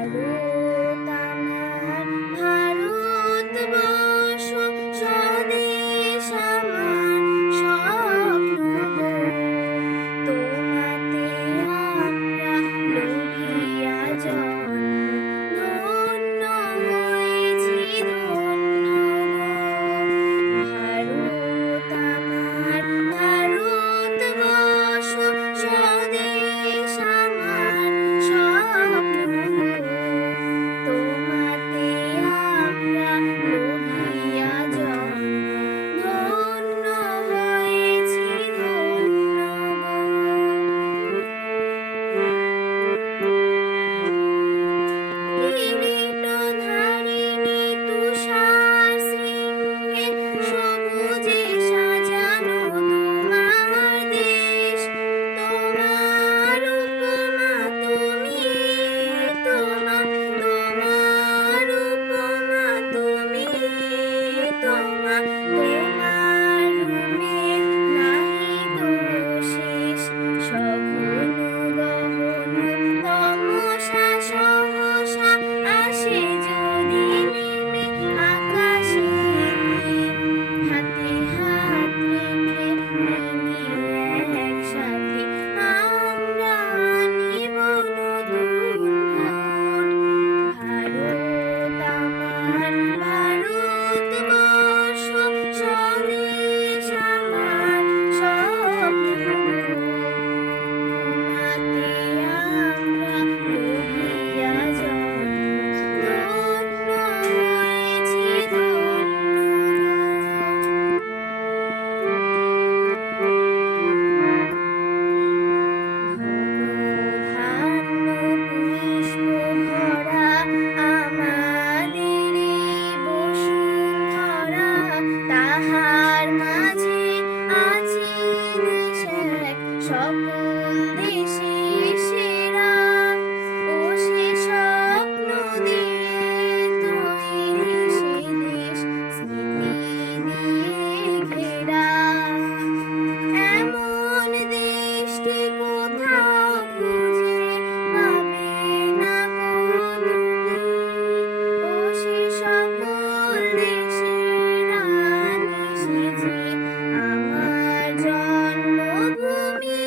ভারত আমার, ভারতবর্ষ স্বদেশ আমার, স্বপ্ন গো। তোমাতে আমরা লভিয়া জন্ম, ধন্য হয়েছি ধন্য গো। ভারত আমার, ভারতবর্ষ স্বদেশ আমার, স্বপ্ন গো। তোমাতে আমরা লভিয়া জন্ম, ধন্য হয়েছি ধন্য গো। কিরীটধারিণী তুষার শৃঙ্গে সবুজে সাজানো তোমার দেশ, তোমার উপমা তুমি, তোমার উপমা তুমি, তোমার রূপের নাহি তো শেষ। সঘন গহন তমসা সহসা আসে যদি নেমে আকাশে, হাতে হাত রেখে নিয়ে একসাথে আমরা আনিব নতুন ভোর। ভারত আমার, ভারতবর্ষ স্বদেশ আমার, স্বপ্ন গো। তোমাতে আমরা লভিয়া জন্ম, ধন্য হয়েছি ধন্য পুষ্প ভরা আমাদের বসুন্ধরা, তাহার মাঝে আছে দেশ এক, সকল দেশে সেরা। ও সে স্বপ্ন দিয়ে তৈরি সে দেশ, স্মৃতি দিয়ে ঘেরা। এমন দেশটি কোথাও খুঁজে পাবে না কো তুমি। ও সে সকল দেশের রানী সেজে আমার জন্মভূমি।